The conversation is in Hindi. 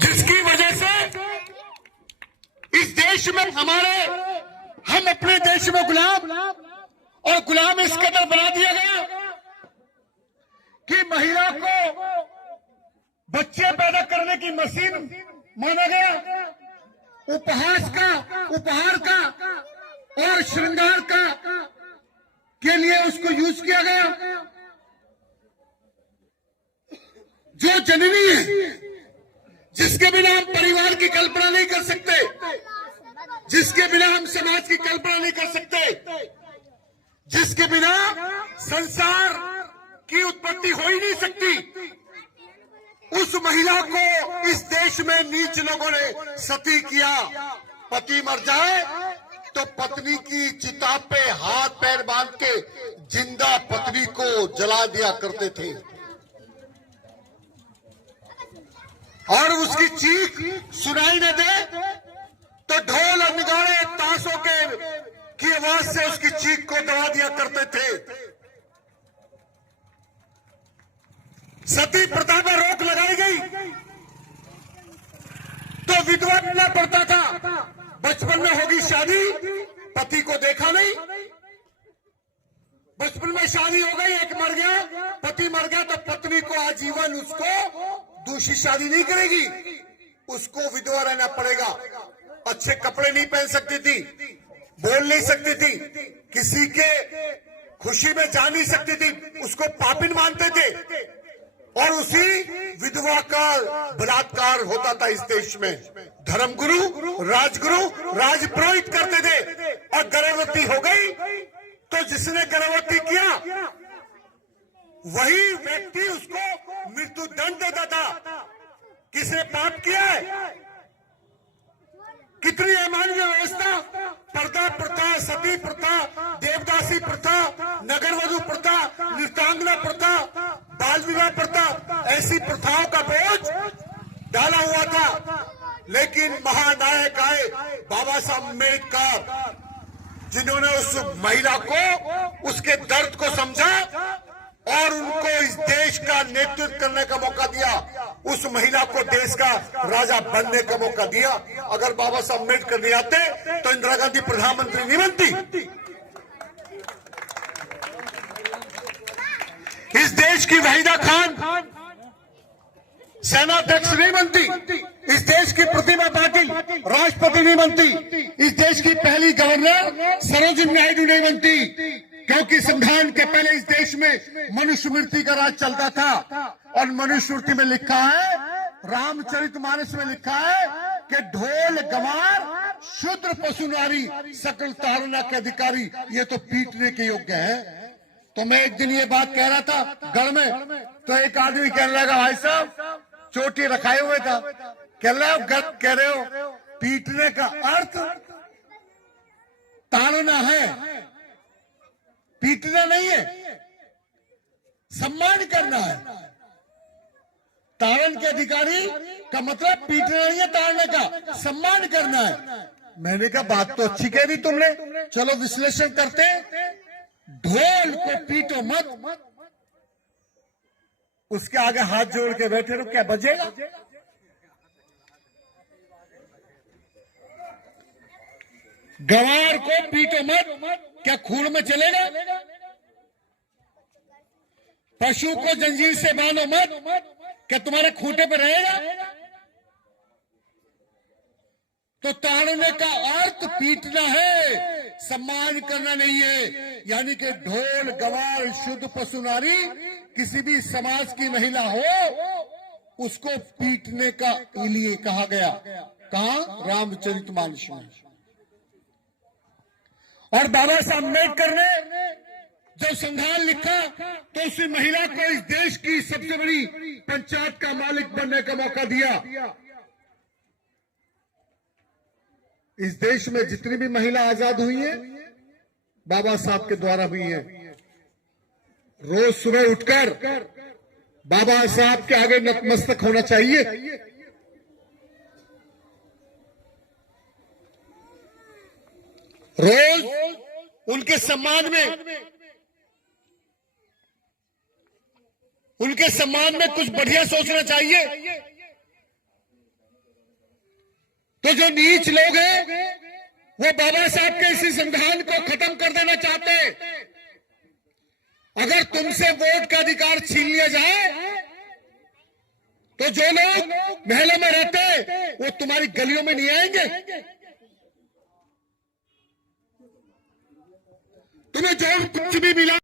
जिसकी वजह से इस देश में हम अपने देश में गुलाम इस कदर बना दिया गया कि महिला को बच्चे पैदा करने की मशीन माना गया, उपहार का और श्रृंगार का के लिए उसको यूज किया गया। जो जननी है, जिसके बिना हम परिवार की कल्पना नहीं कर सकते, जिसके बिना हम समाज की कल्पना नहीं कर सकते, जिसके बिना संसार की उत्पत्ति हो ही नहीं सकती, उस महिला को इस देश में नीच लोगों ने सती किया। पति मर जाए तो पत्नी की चिता पे हाथ पैर बांध के जिंदा पत्नी को जला दिया करते थे और उसकी चीख सुनाई न दे तो ढोल और नगाड़े ताशों की आवाज से उसकी चीख को दबा दिया करते थे। सती प्रथा पर रोक लगाई गई तो विधवा मिलना पड़ता था। बचपन में होगी शादी, पति को देखा नहीं, बचपन में शादी हो गई, एक मर गया, पति मर गया तो पत्नी को आजीवन उसको दूसरी शादी नहीं करेगी, उसको विधवा रहना पड़ेगा। अच्छे कपड़े नहीं पहन सकती थी, बोल नहीं सकती थी, किसी के खुशी में जा नहीं सकती थी, उसको पापिन मानते थे और उसी विधवा का बलात्कार होता था इस देश में। धर्मगुरु, राजगुरु, राजपुरोहित करते थे और गर्भवती हो गई तो जिसने गर्भवती किया वही व्यक्ति उसको मृत्यु दंड देता था। किसने पाप किया है? कितनी अमानवीय व्यवस्था, पर्दा प्रथा, सती प्रथा, देवदासी प्रथा, नगरवधु प्रथा, नृत्यांगना प्रथा, बाल विवाह प्रथा, ऐसी प्रथाओं का बोझ डाला हुआ था। लेकिन महानायक आए बाबा साहब अम्बेडकर, जिन्होंने उस महिला को उसके दर्द को समझा और उनको इस देश का नेतृत्व करने का मौका दिया, उस महिला को देश का राजा बनने का मौका दिया। अगर बाबा साहब अम्बेडकर नहीं आते तो इंदिरा गांधी प्रधानमंत्री नहीं बनती, इस देश की वहीदा खान सेनाध्यक्ष नहीं बनती, इस देश की प्रतिभा पाटिल राष्ट्रपति नहीं बनती, इस देश की पहली गवर्नर सरोजिनी नायडू नहीं बनती, क्योंकि संविधान के पहले इस देश में मनुस्मृति का राज चलता था और मनुस्मृति में लिखा है, रामचरितमानस में लिखा है कि ढोल गवार शूद्र पशु नारी सकल ताड़ना के अधिकारी, ये तो पीटने के योग्य है। तो मैं एक दिन ये बात कह रहा था गढ़ में, तो एक आदमी कहने लगा, भाई साहब चोटी रखाए हुए था, कह रहे हो पीटने का अर्थ ताड़ना है, पीटना नहीं है, सम्मान करना है। ताड़न के अधिकारी का मतलब पीटना नहीं है, ताड़ने का सम्मान करना है। मैंने कहा बात तो अच्छी कह दी तुमने, चलो विश्लेषण करते। ढोल को पीटो मत, उसके आगे हाथ जोड़ के बैठे रहो, क्या बजेगा? गवार को पीटो मत, क्या खून में चलेगा? पशु को जंजीर से बांधो मत, क्या तुम्हारे खूंटे पर रहेगा? तो ताड़ने का अर्थ पीटना है, सम्मान करना नहीं है। यानी कि ढोल गवार शुद्ध पशु नारी किसी भी समाज की महिला हो, उसको पीटने का लिए कहा गया। कहा? रामचरितमानस में। और बाबा साहब अम्बेडकर ने जब संविधान लिखा तो उस महिला को इस देश की सबसे बड़ी पंचायत का मालिक बनने का मौका दिया। इस देश में जितनी भी महिला आजाद हुई है, बाबा साहब के द्वारा हुई है। रोज सुबह उठकर बाबा साहब के आगे नतमस्तक होना चाहिए। रोज उनके सम्मान में उनके सम्मान में कुछ बढ़िया सोचना चाहिए। तो जो नीच लोग हैं वो बाबा साहब के इसी संविधान को खत्म कर देना चाहते हैं। अगर तुमसे वोट का अधिकार छीन लिया जाए तो जो लोग महलों में रहते हैं वो तुम्हारी गलियों में नहीं आएंगे। तुम्हें जो कुछ भी मिला